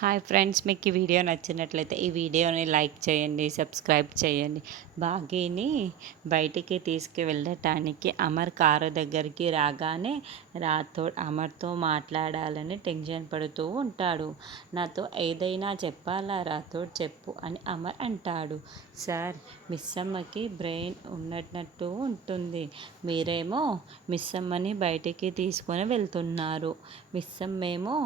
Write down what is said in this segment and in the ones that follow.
Hi friends, మీకు ఈ video నచ్చినట్లయితే ఈ వీడియోని లైక్ చేయండి, సబ్స్క్రైబ్ చేయండి. బాగీని బయటికి తీసుకువెళ్ళటానికి అమర్ కారు దగ్గరికి రాగానే రాథోడ్ అమర్తో మాట్లాడాలని టెన్షన్ పడుతూ ఉంటాడు. నాతో ఏదైనా చెప్పాలా రాథోడ్, చెప్పు అని అమర్ అంటాడు. సార్, మిస్సమ్మకి బ్రెయిన్ ఉన్నట్టు ఉంటుంది. మీరేమో మిస్సమ్మని బయటికి తీసుకొని వెళ్తున్నారు. మిస్సమ్మేమో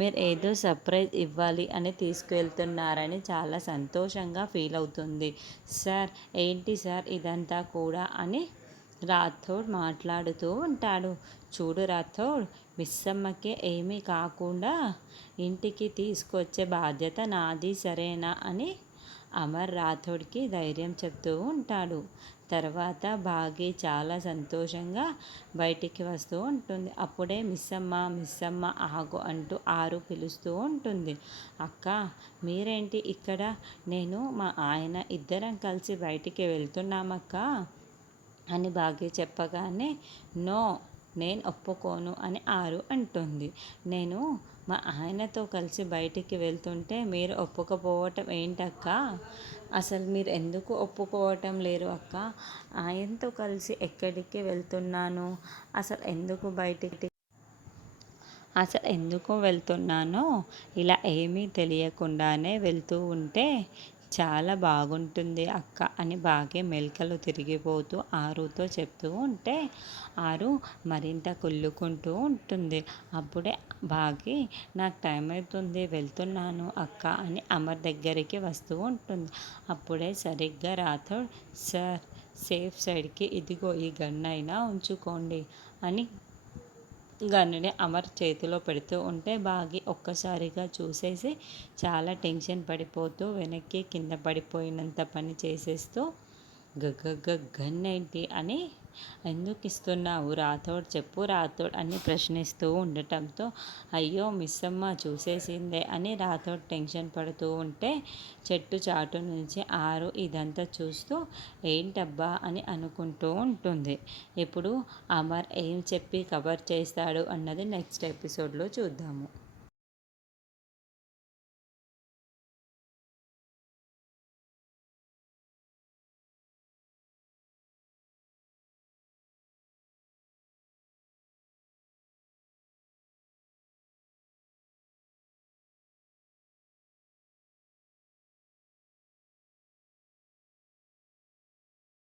మీరు ఏదో సర్ప్రైజ్ ఇవ్వాలి అని తీసుకువెళ్తున్నారని చాలా సంతోషంగా ఫీల్ అవుతుంది. సార్, ఏంటి సార్ ఇదంతా కూడా అని రాథోడ్ మాట్లాడుతూ ఉంటాడు. చూడు రాథోడ్, మిస్సమ్మకి ఏమీ కాకుండా ఇంటికి తీసుకొచ్చే బాధ్యత నాది, సరేనా అని అమర్ రాథోడ్కి ధైర్యం చెప్తూ ఉంటాడు. తర్వాత బాగి చాలా సంతోషంగా బయటికి వస్తూ ఉంటుంది. అప్పుడే మిస్సమ్మ ఆగు అంటూ ఆరు పిలుస్తూ ఉంటుంది. అక్క, మీరేంటి ఇక్కడ? నేను మా ఆయన ఇద్దరం కలిసి బయటికి వెళ్తున్నామక్క అని బాగి చెప్పగానే, నో, నేను ఒప్పుకోను అని ఆరు అంటుంది. నేను మా ఆయనతో కలిసి బయటికి వెళ్తుంటే మీరు ఒప్పుకపోవటం ఏంటక్క? అసలు మీరు ఎందుకు ఒప్పుకోవటం లేరు అక్క? ఆయనతో కలిసి ఎక్కడికి వెళ్తున్నాను, అసలు ఎందుకు వెళ్తున్నానో ఇలా ఏమీ తెలియకుండానే వెళ్తూ ఉంటే చాలా బాగుంటుంది అక్క అని బాగా మెలికలు తిరిగిపోతూ ఆరుతో చెప్తూ ఉంటే ఆరు మరింత కుళ్ళుకుంటూ ఉంటుంది. అప్పుడే బాగి, నాకు టైం అవుతుంది, వెళ్తున్నాను అక్క అని అమర్ దగ్గరికి వస్తూ ఉంటుంది. అప్పుడే సరిగ్గా రాథోడ్, సార్, సేఫ్ సైడ్కి ఇదిగో ఈ గన్ అయినా ఉంచుకోండి అని గన్నుని అమర్ చేతిలో పెడుతూ ఉంటే బాగి ఒక్కసారిగా చూసేసి చాలా టెన్షన్ పడిపోతూ వెనక్కి కింద పడిపోయినంత పని చేసేస్తూ గన్ ఏంటి అని, ఎందుకు ఇస్తున్నావు రాథోడ్, చెప్పు రాథోడ్ అని ప్రశ్నిస్తూ ఉండటంతో అయ్యో మిస్సమ్మ చూసేసిందే అని రాథోడ్ టెన్షన్ పడుతూ ఉంటే చెట్టు చాటు నుంచి ఆరు ఇదంతా చూస్తూ ఏంటబ్బా అని అనుకుంటూ ఉంటుంది. ఇప్పుడు అమర్ ఏం చెప్పి కవర్ చేస్తాడు అన్నది నెక్స్ట్ ఎపిసోడ్లో చూద్దాము.